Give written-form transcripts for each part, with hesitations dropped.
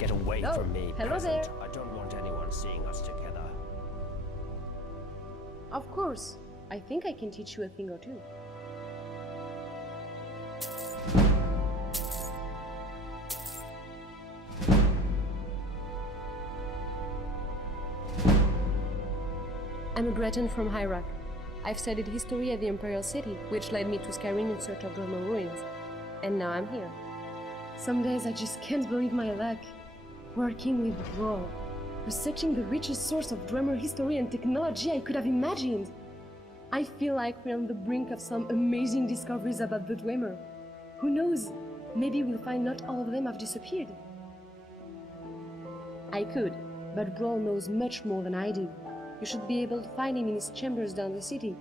Get away Oh, from me, hello peasant. there. I don't want anyone seeing us together. Of course. I think I can teach you a thing or two. I'm a Breton from Iraq. I've studied history at the Imperial City, which led me to Skyrim in search of Roman ruins. And now I'm here. Some days I just can't believe my luck. Working with Brawl, researching the richest source of Dwemer history and technology I could have imagined. I feel like we're on the brink of some amazing discoveries about the Dwemer. Who knows? Maybe we'll find not all of them have disappeared. I could, but Brawl knows much more than I do. You should be able to find him in his chambers down the city.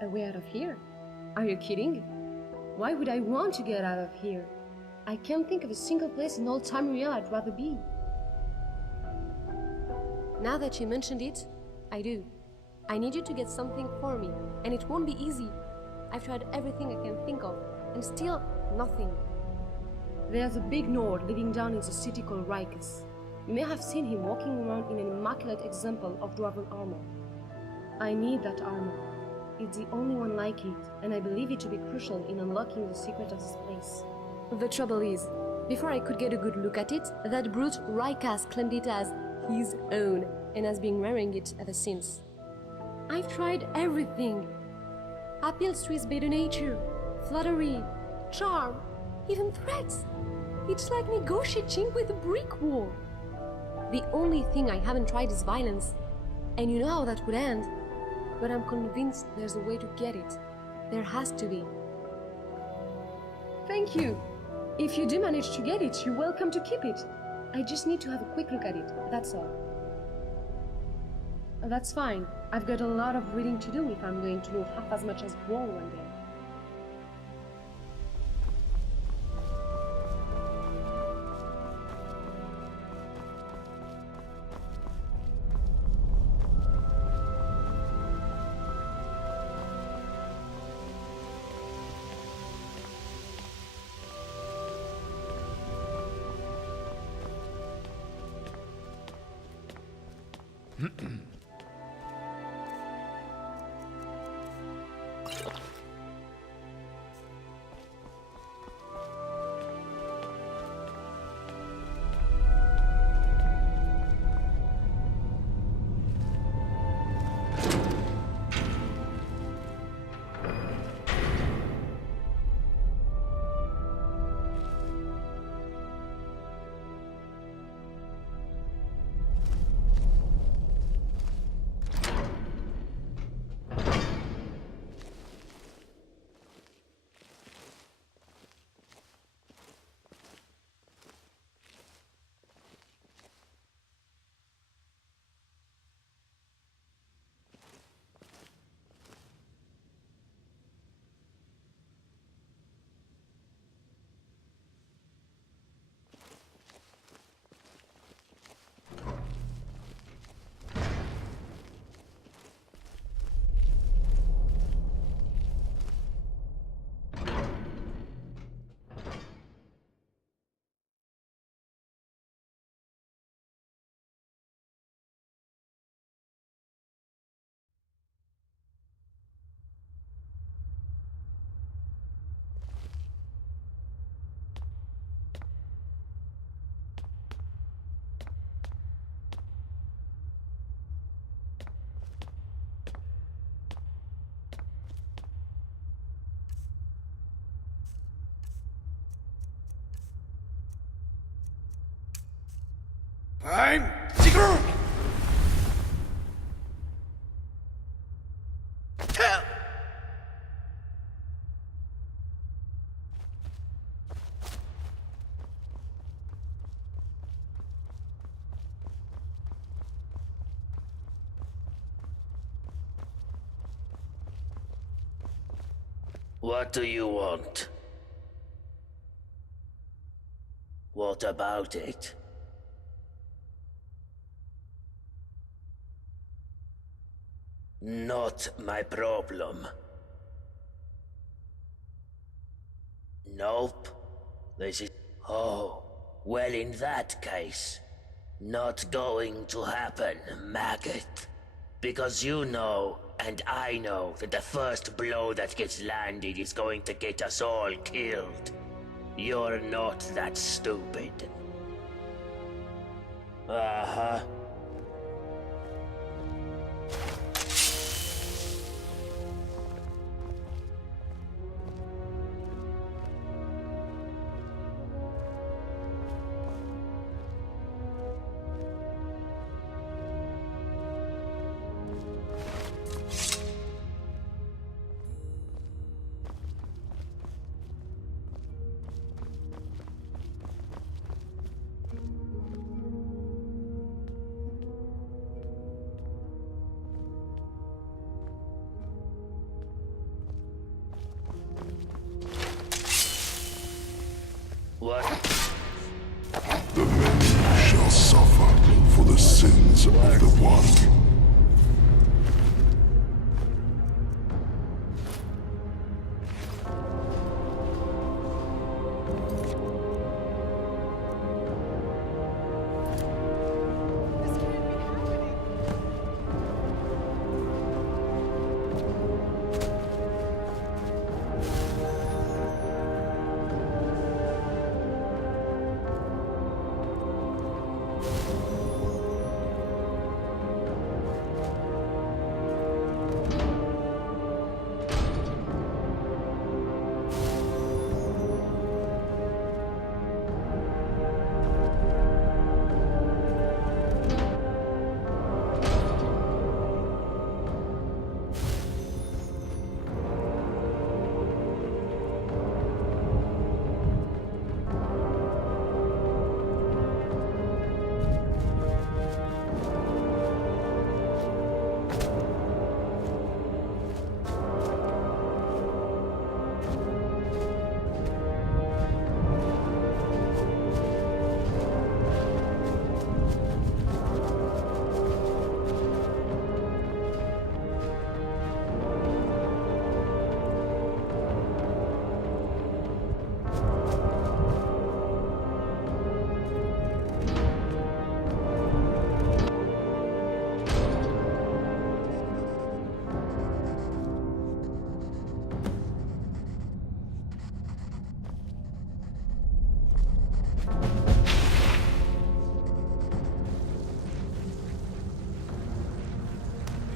A way out of here? Are you kidding? Why would I want to get out of here? I can't think of a single place in all Tamriel I'd rather be. Now that you mentioned it, I do. I need you to get something for me, and it won't be easy. I've tried everything I can think of, and still nothing. There's a big Nord living down in the city called Rikus. You may have seen him walking around in an immaculate example of dwarven armor. I need that armor. It's the only one like it, and I believe it to be crucial in unlocking the secret of this place. The trouble is, before I could get a good look at it, that brute Rikas claimed it as his own, and has been wearing it ever since. I've tried everything. Appeals to his better nature, flattery, charm, even threats. It's like negotiating with a brick wall. The only thing I haven't tried is violence, and you know how that would end. But I'm convinced there's a way to get it. There has to be. Thank you. If you do manage to get it, you're welcome to keep it. I just need to have a quick look at it, that's all. That's fine. I've got a lot of reading to do if I'm going to know half as much as Brawl one day. I'm Sigurd! What do you want? What about it? Not my problem. Nope. This is... Oh, well in that case, not going to happen, maggot. Because you know, and I know, that the first blow that gets landed is going to get us all killed. You're not that stupid. Uh-huh. What? The many shall suffer for the sins of the one.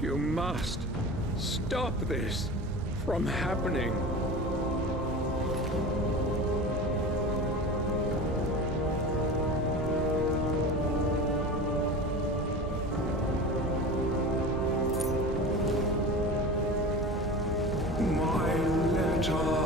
You must stop this from happening. My letter.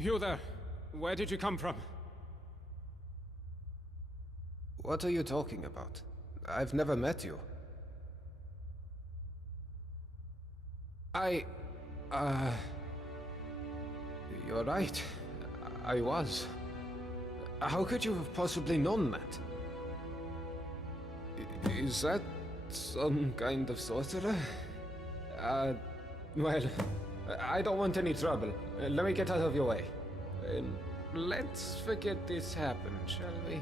You there? Where did you come from? What are you talking about? I've never met you. You're right. I was. How could you have possibly known that? Is that some kind of sorcerer? Well, I don't want any trouble. Let me get out of your way. Let's forget this happened, shall we?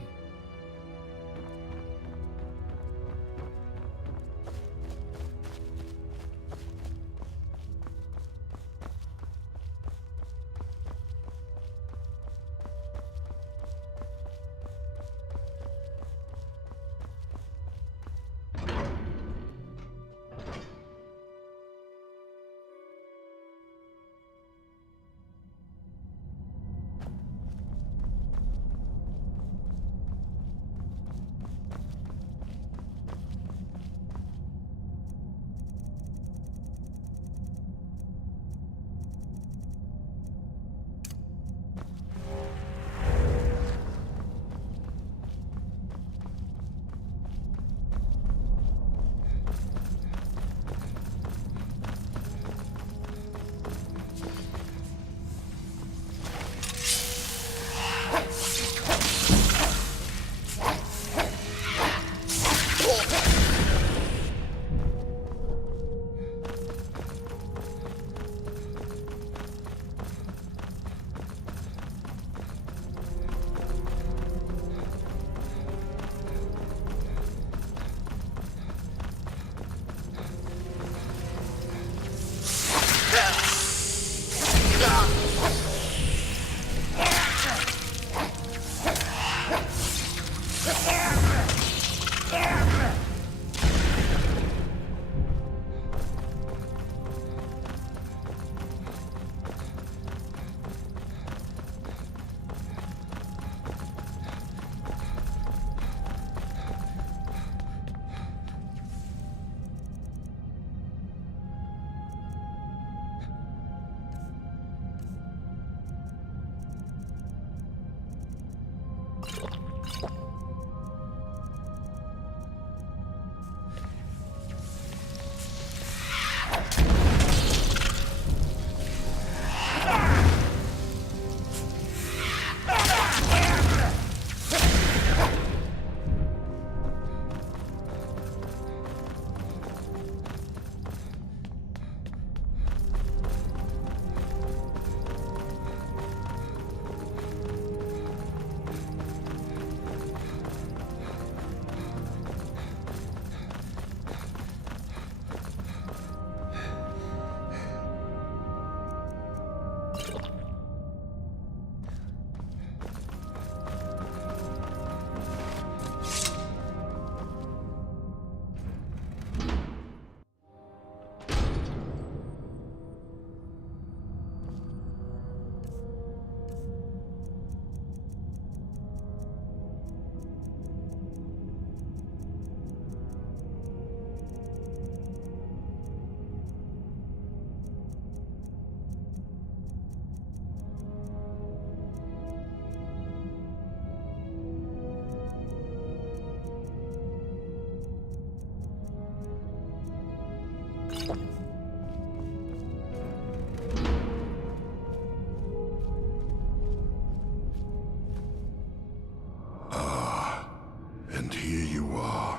And here you are.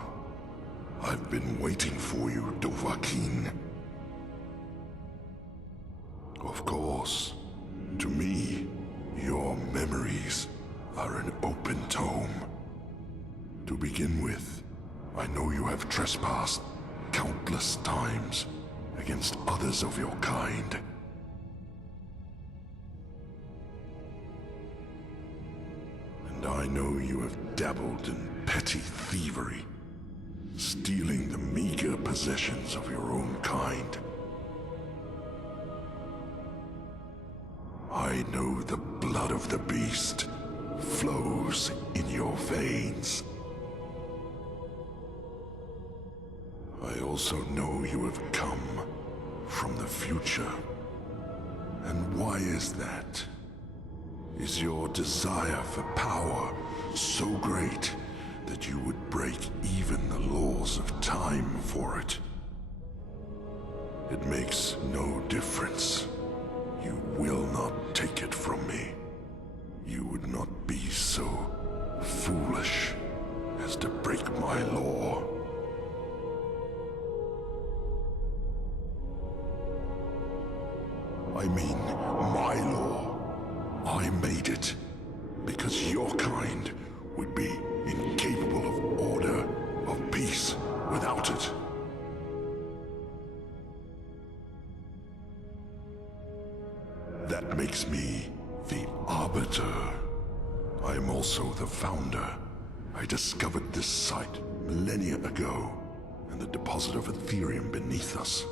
I've been waiting for you, Dovahkiin. Of course, to me, your memories are an open tome. To begin with, I know you have trespassed countless times against others of your kind. And I know you have dabbled in petty thievery, stealing the meager possessions of your own kind. I know the blood of the beast flows in your veins. I also know you have come from the future. And why is that? Is your desire for power so great that that you would break even the laws of time for it. It makes no difference. You will not take it from me. You would not be so foolish as to break my law. I mean, my law. I made it because your kind would be incapable of order, of peace, without it. That makes me the Arbiter. I am also the Founder. I discovered this site millennia ago, and the deposit of Ethereum beneath us.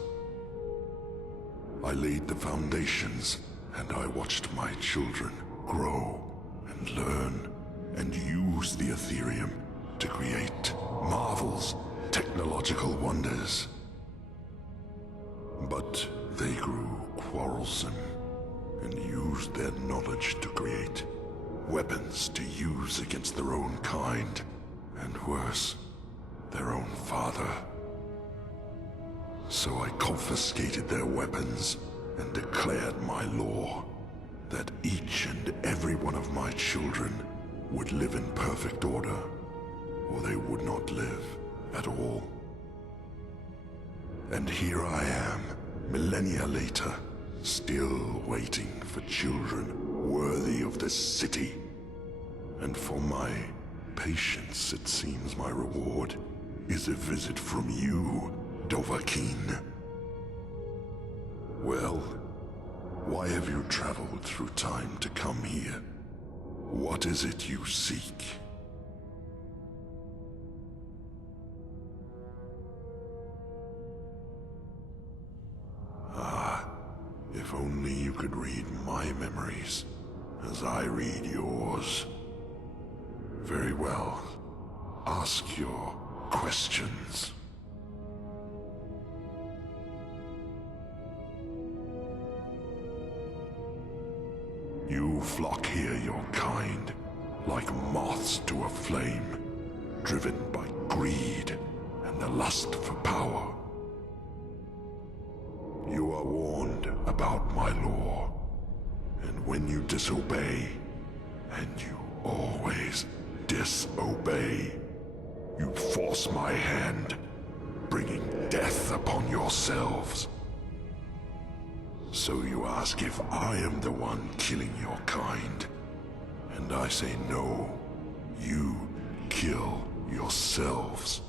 I laid the foundations, and I watched my children grow and learn and use the Ethereum to create marvels, technological wonders. But they grew quarrelsome and used their knowledge to create weapons to use against their own kind, and worse, their own father. So I confiscated their weapons and declared my law that each and every one of my children would live in perfect order, or they would not live at all. And here I am, millennia later, still waiting for children worthy of this city. And for my patience, it seems my reward is a visit from you, Dovahkiin. Well, why have you traveled through time to come here? What is it you seek? If only you could read my memories as I read yours. Very well. Ask your questions. You flock here, your kind, like moths to a flame, driven by greed and the lust for power. You are warned about my law, and when you disobey, and you always disobey, you force my hand, bringing death upon yourselves. So you ask if I am the one killing your kind, and I say no, you kill yourselves.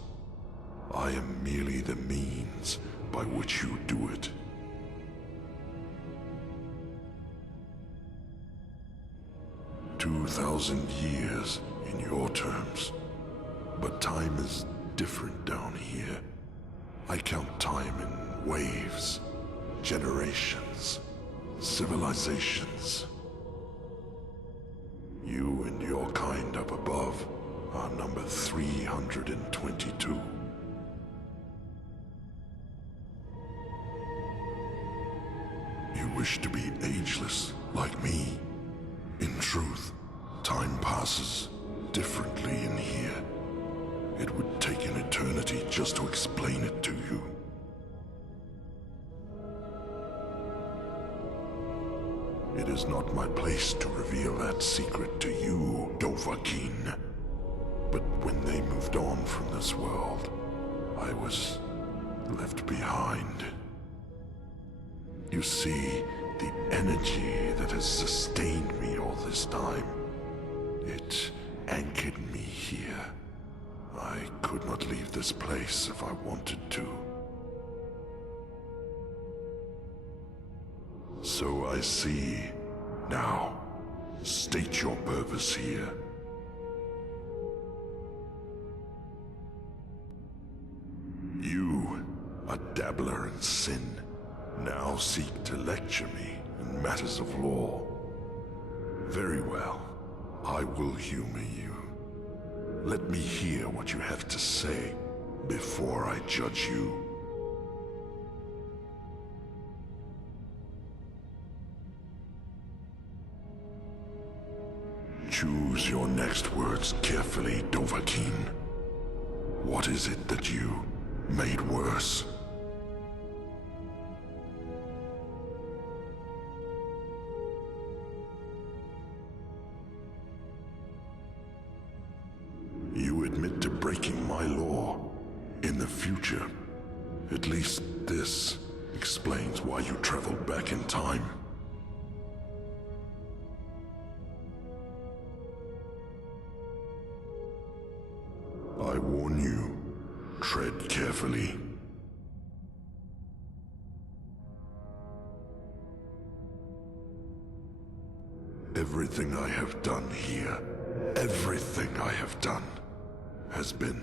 I am merely the means by which you do it. 2,000 years in your terms, but time is different down here. I count time in waves, generations, civilizations. You and your kind up above are number 322. You wish to be ageless, like me. In truth, time passes differently in here. It would take an eternity just to explain it to you. It is not my place to reveal that secret to you, Dovahkiin. But when they moved on from this world, I was left behind. You see, the energy that has sustained me all this time, it anchored me here. I could not leave this place if I wanted to. So I see. Now, state your purpose here. You, a dabbler in sin, now seek to lecture me in matters of law. Very well, I will humor you. Let me hear what you have to say before I judge you. Choose your next words carefully, Dovahkiin. What is it that you made worse? You admit to breaking my law. In the future, at least this explains why you traveled back in time. I warn you, tread carefully. Everything I have done here, everything I have done, has been,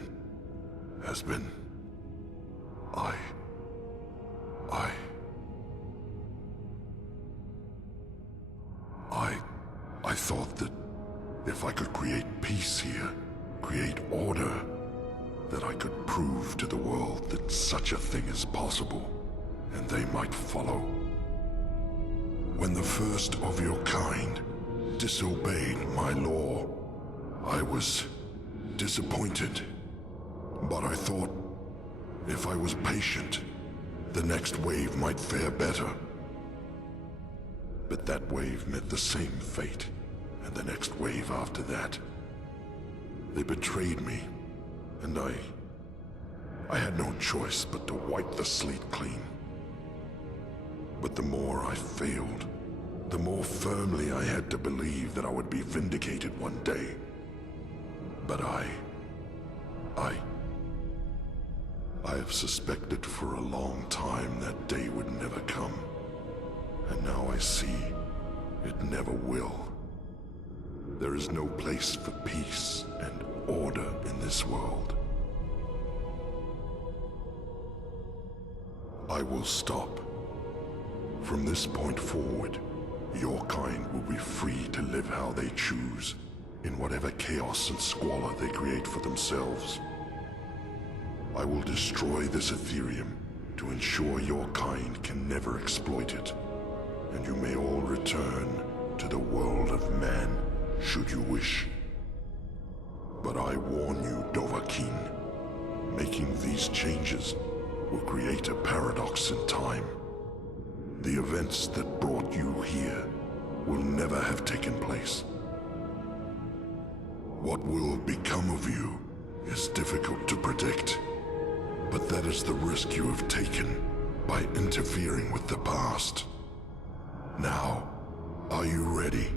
I thought that if I could create peace here, create order, that I could prove to the world that such a thing is possible, and they might follow. When the first of your kind disobeyed my law, I was disappointed. But I thought, if I was patient, the next wave might fare better. But that wave met the same fate, and the next wave after that. They betrayed me, and I had no choice but to wipe the slate clean. But the more I failed, the more firmly I had to believe that I would be vindicated one day. But I have suspected for a long time that day would never come. And now I see it never will. There is no place for peace and order in this world. I will stop. From this point forward, your kind will be free to live how they choose, in whatever chaos and squalor they create for themselves. I will destroy this Ethereum to ensure your kind can never exploit it, and you may all return to the world of man, should you wish. But I warn you, Dovahkiin, making these changes will create a paradox in time. The events that brought you here will never have taken place. What will become of you is difficult to predict, but that is the risk you have taken by interfering with the past. Now, are you ready?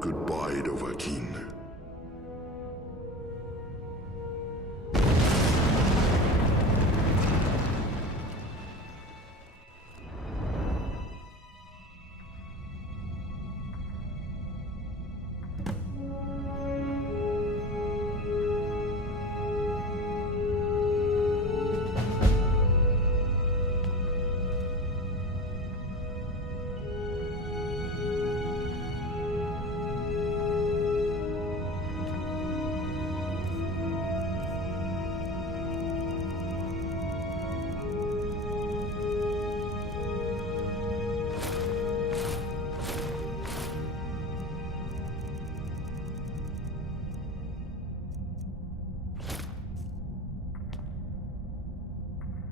Goodbye, Dovahkiin.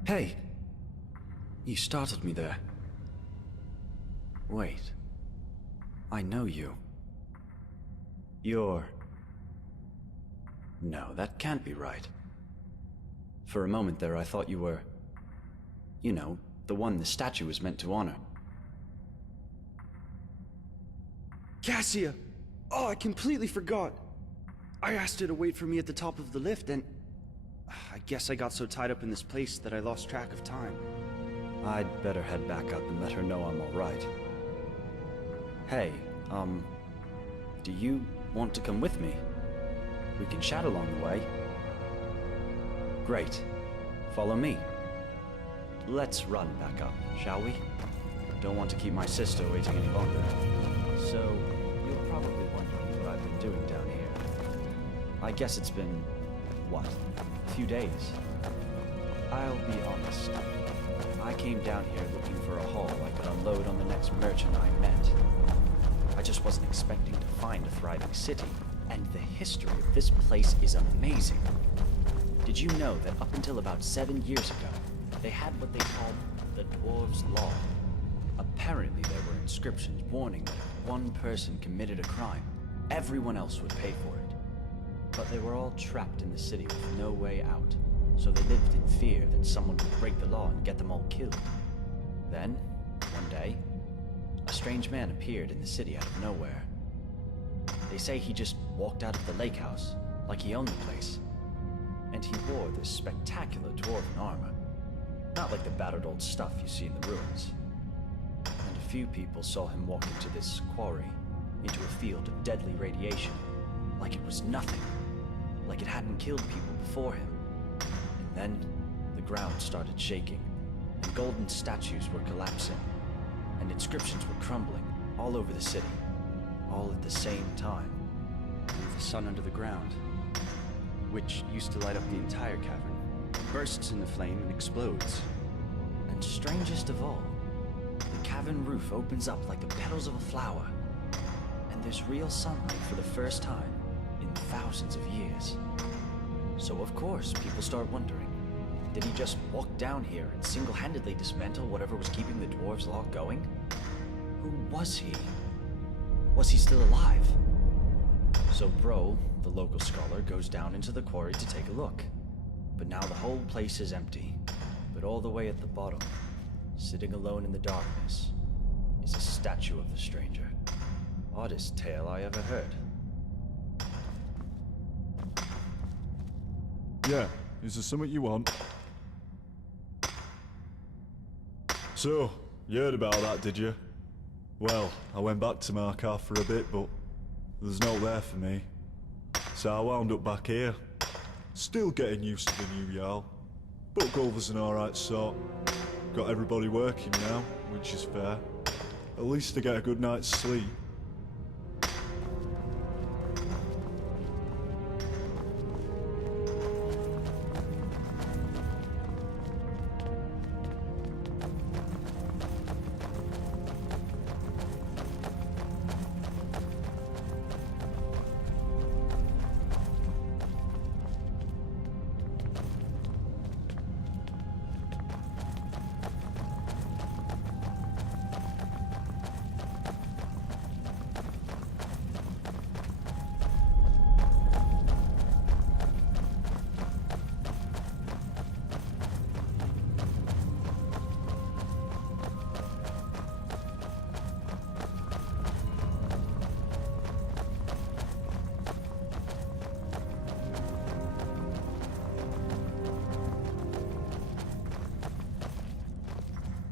Hey! You startled me there. Wait. I know you. You're... No, that can't be right. For a moment there I thought you were... You know, the one the statue was meant to honor. Cassia! Oh, I completely forgot. I asked her to wait for me at the top of the lift and... I guess I got so tied up in this place that I lost track of time. I'd better head back up and let her know I'm alright. Hey, do you want to come with me? We can chat along the way. Great. Follow me. Let's run back up, shall we? Don't want to keep my sister waiting any longer. So, you're probably wondering what I've been doing down here. I guess it's been, what, a few days? I'll be honest. I came down here looking for a haul I could unload on the next merchant I met. I just wasn't expecting to find a thriving city, and the history of this place is amazing. Did you know that up until about 7 years ago, they had what they called the Dwarves' Law? Apparently there were inscriptions warning that if one person committed a crime, everyone else would pay for it. But they were all trapped in the city with no way out, so they lived in fear that someone would break the law and get them all killed. Then, one day, a strange man appeared in the city out of nowhere. They say he just walked out of the lake house, like he owned the place. And he wore this spectacular dwarven armor, not like the battered old stuff you see in the ruins. And a few people saw him walk into this quarry, into a field of deadly radiation, like it was nothing, like it hadn't killed people before him. And then, the ground started shaking, and golden statues were collapsing, and inscriptions were crumbling all over the city, all at the same time. And the sun under the ground, which used to light up the entire cavern, bursts into flame and explodes. And strangest of all, the cavern roof opens up like the petals of a flower, and there's real sunlight for the first time in thousands of years. So of course, people start wondering, did he just walk down here and single-handedly dismantle whatever was keeping the Dwarves' Law going? Who was he? Was he still alive? So Bro, the local scholar, goes down into the quarry to take a look. But now the whole place is empty. But all the way at the bottom, sitting alone in the darkness, is a statue of the stranger. Oddest tale I ever heard. Yeah, is there something you want? So, you heard about that, did you? Well, I went back to Markarth for a bit, but there's no there for me. So I wound up back here. Still getting used to the new Jarl. But Gulver's an alright sort. Got everybody working now, which is fair. At least I get a good night's sleep.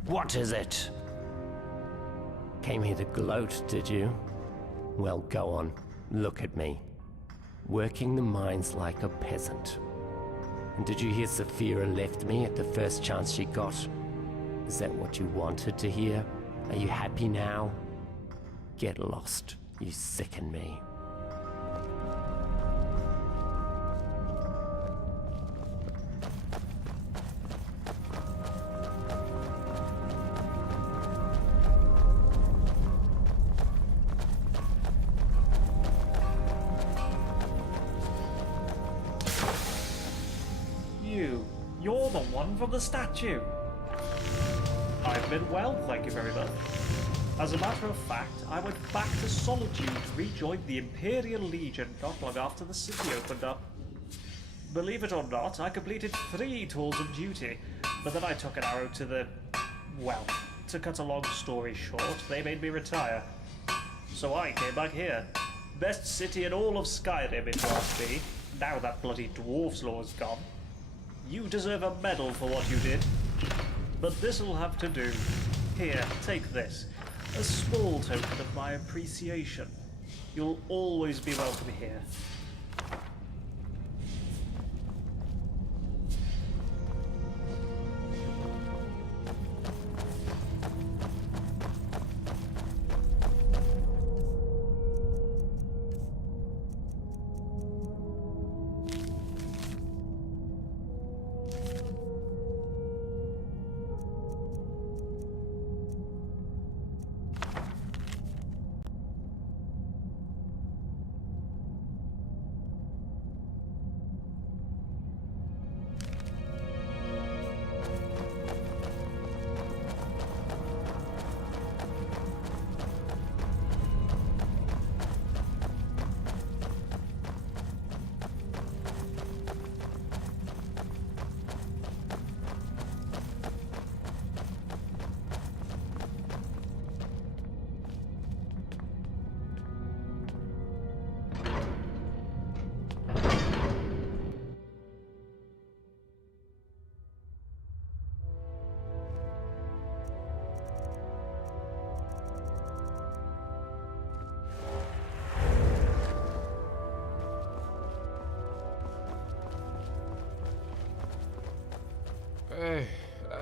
What is it? Came here to gloat, did you? Well, go on. Look at me. Working the mines like a peasant. And did you hear Saphira left me at the first chance she got? Is that what you wanted to hear? Are you happy now? Get lost. You sicken me. You're the one from the statue. I've been well, thank you very much. As a matter of fact, I went back to Solitude to rejoin the Imperial Legion not long after the city opened up. Believe it or not, I completed 3 tours of duty, but then I took an arrow to the... well, to cut a long story short, they made me retire. So I came back here. Best city in all of Skyrim, if you ask me, now that bloody Dwarves' Law is gone. You deserve a medal for what you did. But this'll have to do. Here, take this. A small token of my appreciation. You'll always be welcome here.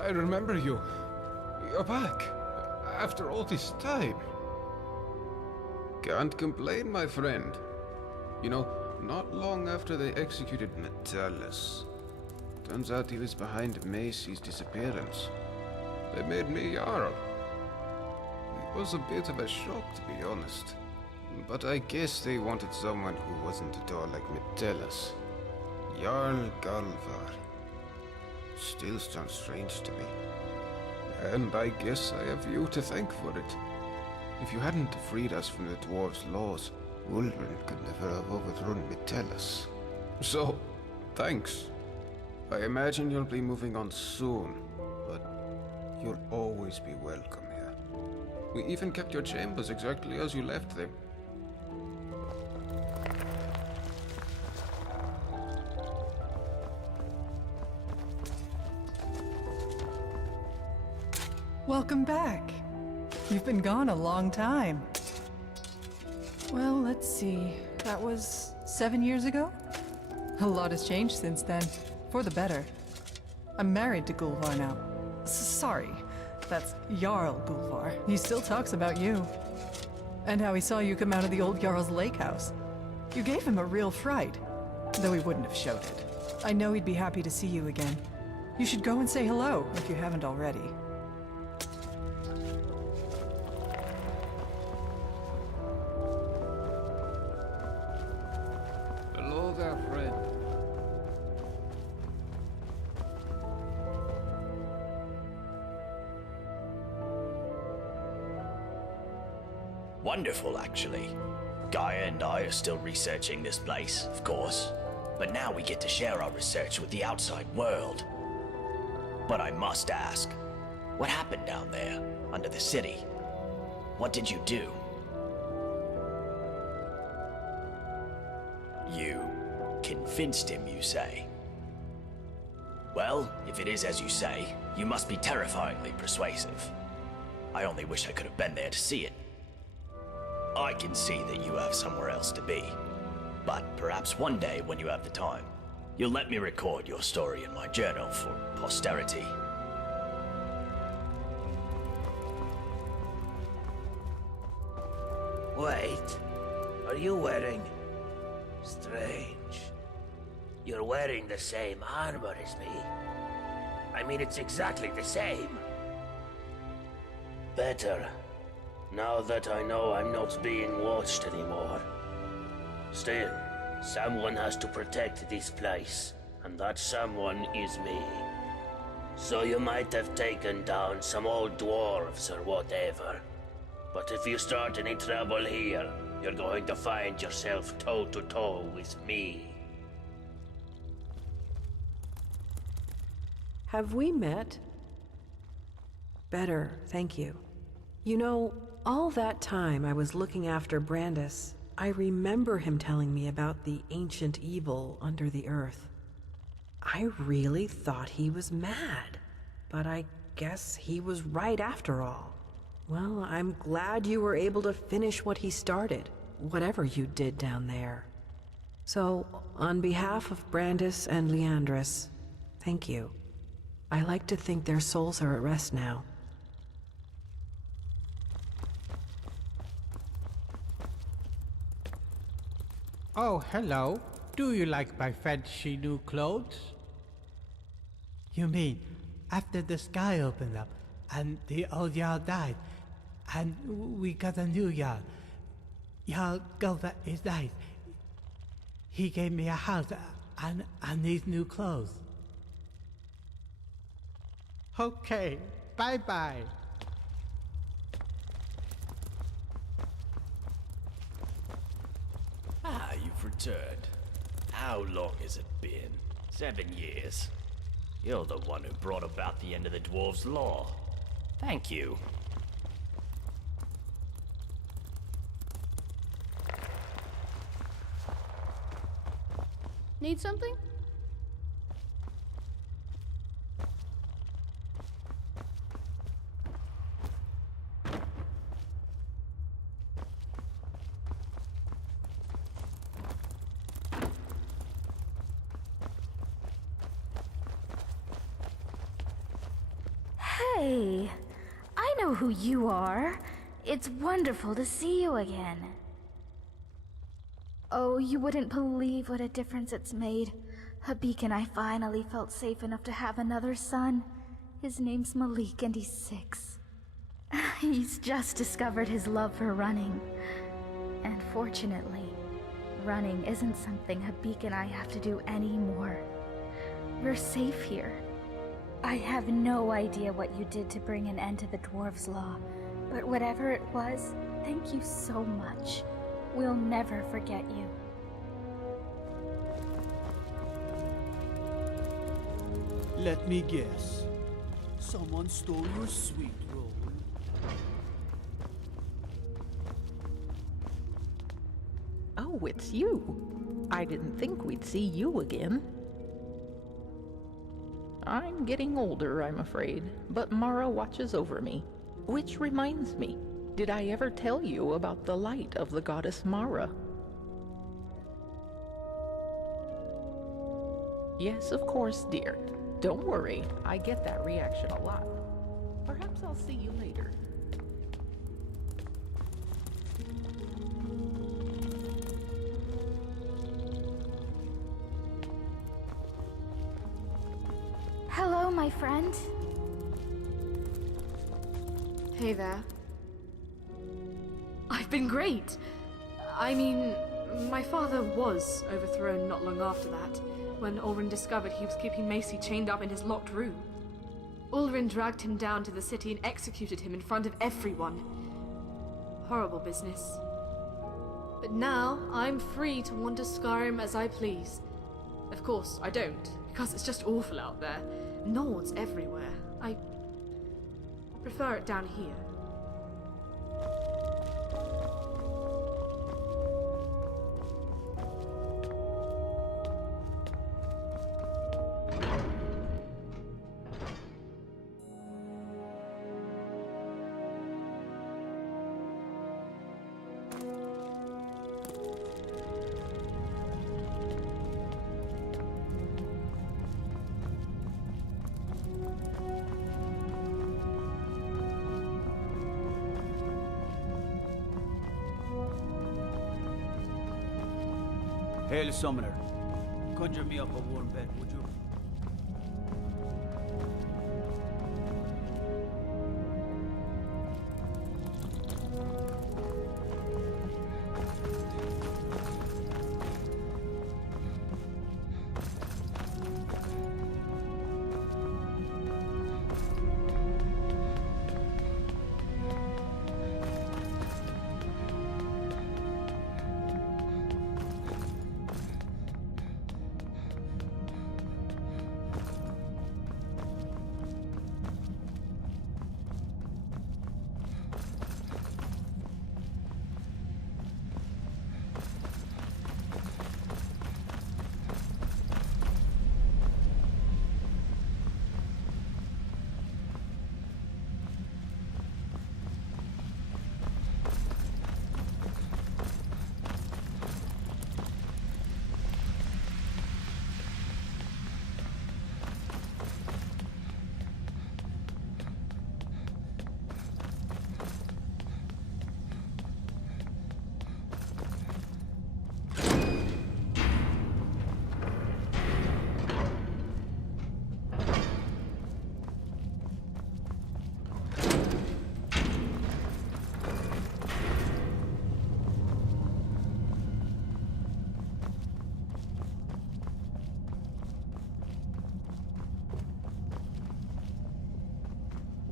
I remember you. You're back. After all this time. Can't complain, my friend. You know, not long after they executed Metellus, turns out he was behind Macy's disappearance. They made me Jarl. It was a bit of a shock, to be honest. But I guess they wanted someone who wasn't at all like Metellus. Jarl Galvar. Still sounds strange to me. And I guess I have you to thank for it. If you hadn't freed us from the dwarves' laws, Wulrun could never have overthrown Metellus. So, thanks. I imagine you'll be moving on soon, but you'll always be welcome here. We even kept your chambers exactly as you left them. Welcome back. You've been gone a long time. Well, let's see. That was 7 years ago? A lot has changed since then, for the better. I'm married to Gulvar now. Sorry, that's Jarl Gulvar. He still talks about you. And how he saw you come out of the old Jarl's lake house. You gave him a real fright, though he wouldn't have showed it. I know he'd be happy to see you again. You should go and say hello, if you haven't already. Hello there, friend. Wonderful, actually. Gaia and I are still researching this place, of course. But now we get to share our research with the outside world. But I must ask, what happened down there, under the city? What did you do? You convinced him, you say? Well, if it is as you say, you must be terrifyingly persuasive. I only wish I could have been there to see it. I can see that you have somewhere else to be. But perhaps one day, when you have the time, you'll let me record your story in my journal for posterity. Wait, are you wearing... Strange. You're wearing the same armor as me. I mean, it's exactly the same. Better. Now that I know I'm not being watched anymore. Still, someone has to protect this place, and that someone is me. So you might have taken down some old dwarves or whatever. But if you start any trouble here, you're going to find yourself toe-to-toe with me. Have we met? Better, thank you. You know, all that time I was looking after Brandis, I remember him telling me about the ancient evil under the earth. I really thought he was mad, but I guess he was right after all. Well, I'm glad you were able to finish what he started, whatever you did down there. So, on behalf of Brandis and Leandris, thank you. I like to think their souls are at rest now. Oh, hello. Do you like my fancy new clothes? You mean, after the sky opened up, and the old Jarl died, and we got a new Jarl. Jarl Gulvar is nice. He gave me a house and these new clothes. Okay, bye-bye. Ah, you've returned. How long has it been? 7 years. You're the one who brought about the end of the dwarves' law. Thank you. Need something? Hey, I know who you are. It's wonderful to see you again. Oh, you wouldn't believe what a difference it's made. Habik and I finally felt safe enough to have another son. His name's Malik and he's 6. He's just discovered his love for running. And fortunately, running isn't something Habik and I have to do anymore. We're safe here. I have no idea what you did to bring an end to the Dwarves' Law, but whatever it was, thank you so much. We'll never forget you. Let me guess. Someone stole your sweet roll. Oh, it's you. I didn't think we'd see you again. I'm getting older, I'm afraid, but Mara watches over me. Which reminds me, did I ever tell you about the light of the goddess Mara? Yes, of course, dear. Don't worry, I get that reaction a lot. Perhaps I'll see you later. Hello, my friend. Hey there. I've been great. I mean, my father was overthrown not long after that, when Ulrin discovered he was keeping Macy chained up in his locked room. Ulrin dragged him down to the city and executed him in front of everyone. Horrible business. But now, I'm free to wander Skyrim as I please. Of course, I don't, because it's just awful out there. Nords everywhere. I prefer it down here. Hail, Summoner. Conjure me up a warm bed, would you?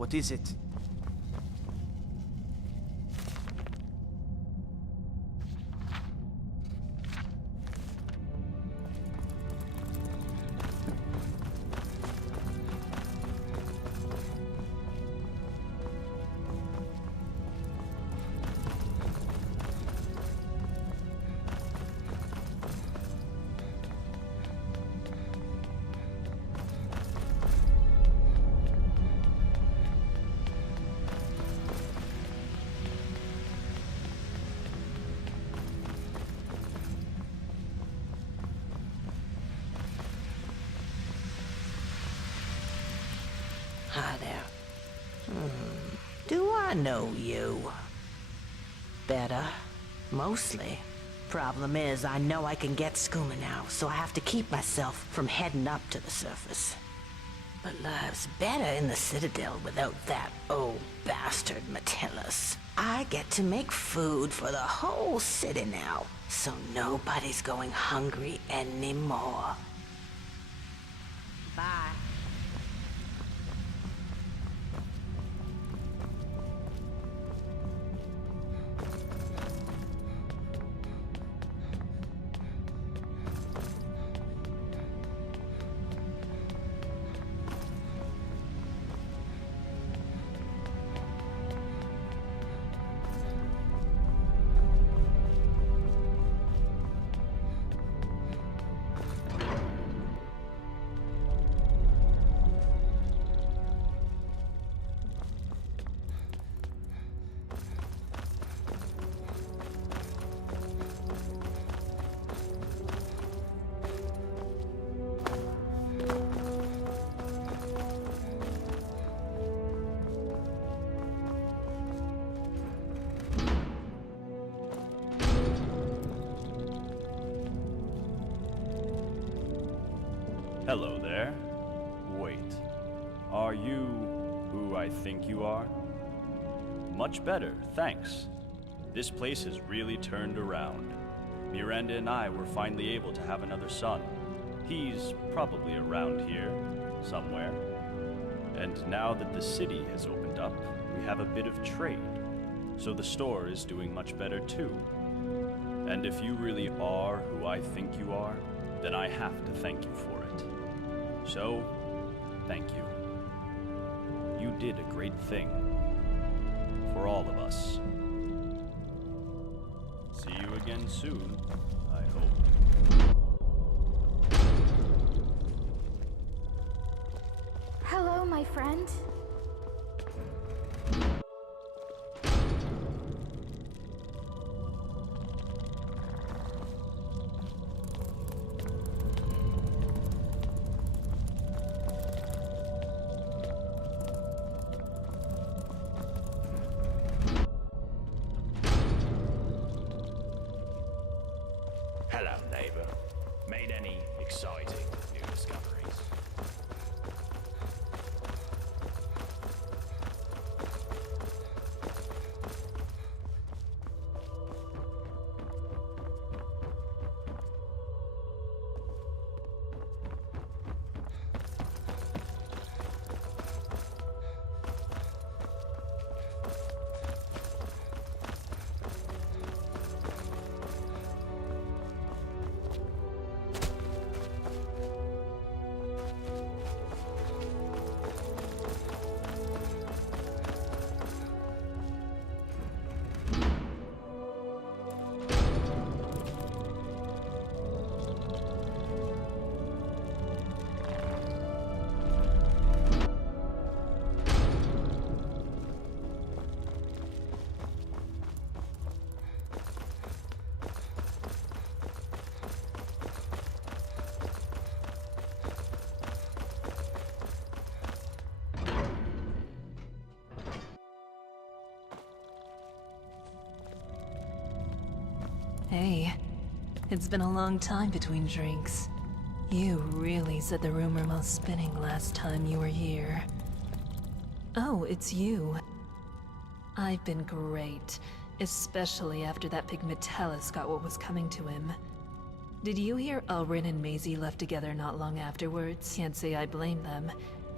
What is it? I know you. Better. Mostly. Problem is, I know I can get skooma now, so I have to keep myself from heading up to the surface. But life's better in the Citadel without that old bastard Metellus. I get to make food for the whole city now, so nobody's going hungry anymore. Bye. Hello there. Wait. Are you who I think you are? Much better, thanks. This place has really turned around. Miranda and I were finally able to have another son. He's probably around here, somewhere. And now that the city has opened up, we have a bit of trade. So the store is doing much better too. And if you really are who I think you are, then I have to thank you for it. So, thank you. You did a great thing. For all of us. See you again soon, I hope. Hello, my friend. Hello, neighbor. Made any exciting new discoveries? Hey, it's been a long time between drinks. You really set the rumor mill spinning last time you were here. Oh, it's you. I've been great, especially after that pig Metellus got what was coming to him. Did you hear Elrin and Maisie left together not long afterwards? Can't say I blame them.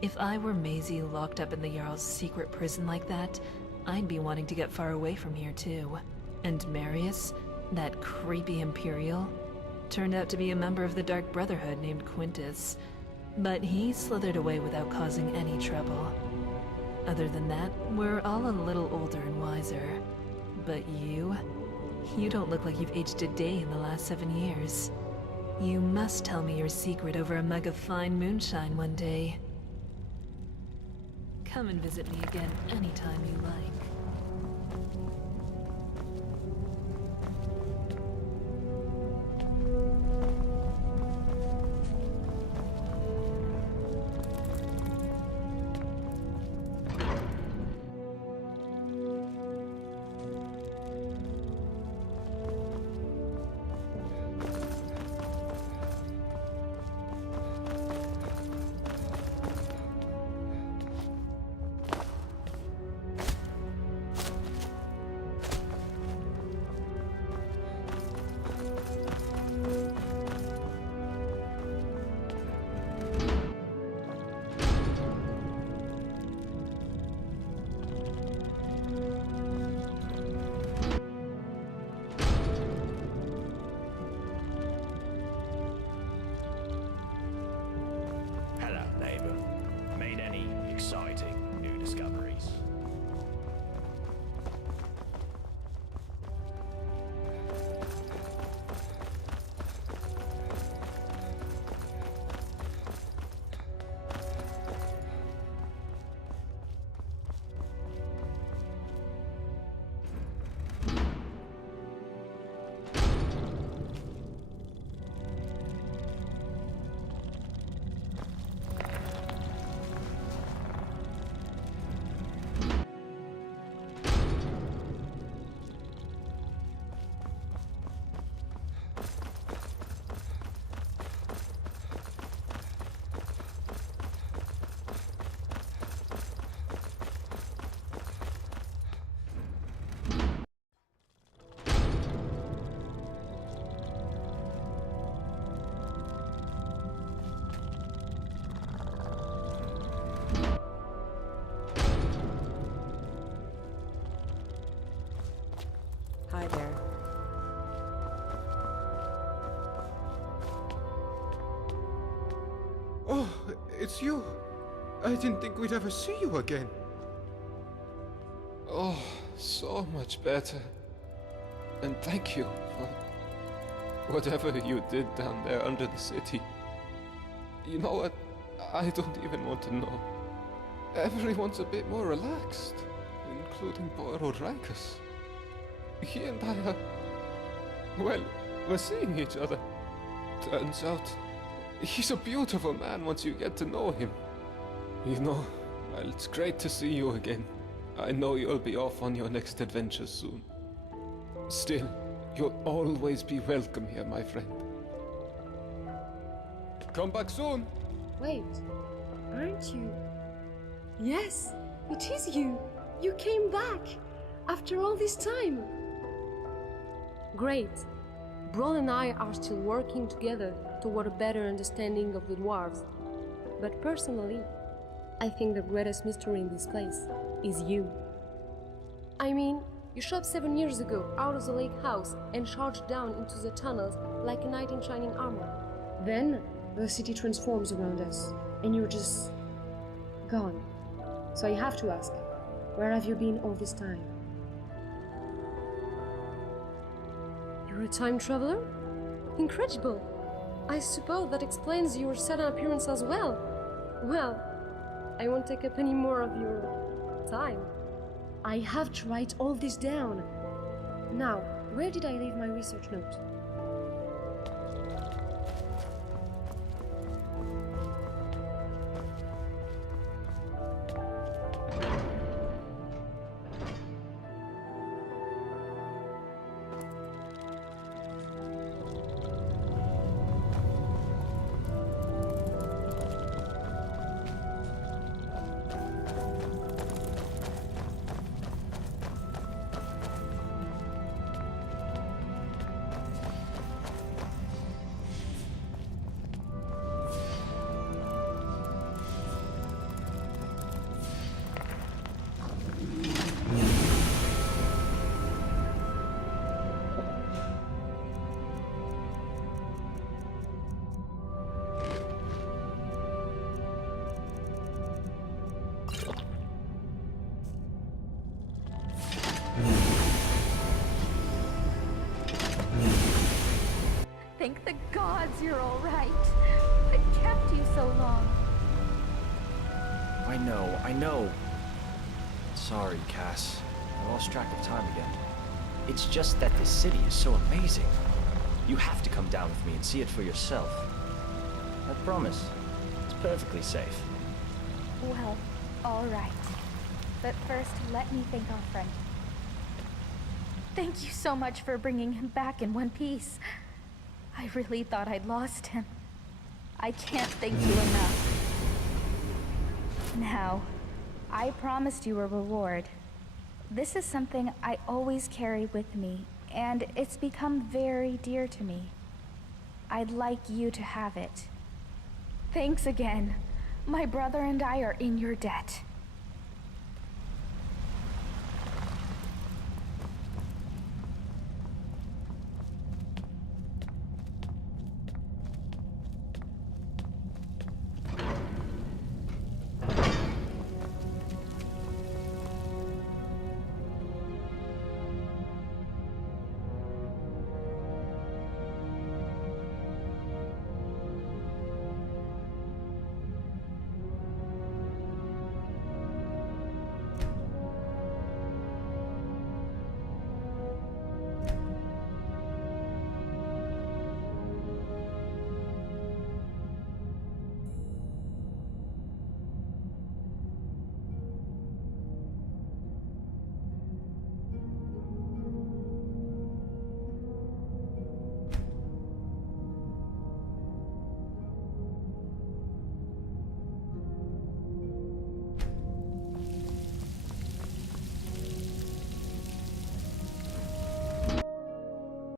If I were Maisie locked up in the Jarl's secret prison like that, I'd be wanting to get far away from here too. And Marius, that creepy Imperial, turned out to be a member of the Dark Brotherhood named Quintus. But he slithered away without causing any trouble. Other than that, we're all a little older and wiser. But you don't look like you've aged a day in the last 7 years. You must tell me your secret over a mug of fine moonshine one day. Come and visit me again anytime you like. Hi there. Oh, it's you. I didn't think we'd ever see you again. Oh, so much better. And thank you for whatever you did down there under the city. You know what? I don't even want to know. Everyone's a bit more relaxed, including poor old Rikus. He and I are... well, we're seeing each other. Turns out, he's a beautiful man once you get to know him. You know, well, it's great to see you again. I know you'll be off on your next adventure soon. Still, you'll always be welcome here, my friend. Come back soon! Wait, aren't you? Yes, it is you! You came back! After all this time! Great! Braun and I are still working together toward a better understanding of the dwarves. But personally, I think the greatest mystery in this place is you. I mean, you showed up 7 years ago out of the lake house and charged down into the tunnels like a knight in shining armor. Then, the city transforms around us, and you're just... gone. So I have to ask, where have you been all this time? You're a time traveler? Incredible! I suppose that explains your sudden appearance as well. Well, I won't take up any more of your time. I have to write all this down. Now, where did I leave my research note? Thank the gods you're all right. What kept you so long? I know. Sorry, Cass. I lost track of time again. It's just that this city is so amazing. You have to come down with me and see it for yourself. I promise. It's perfectly safe. Well, all right. But first, let me thank our friend. Thank you so much for bringing him back in one piece. I really thought I'd lost him. I can't thank you enough. Now, I promised you a reward. This is something I always carry with me, and it's become very dear to me. I'd like you to have it. Thanks again. My brother and I are in your debt.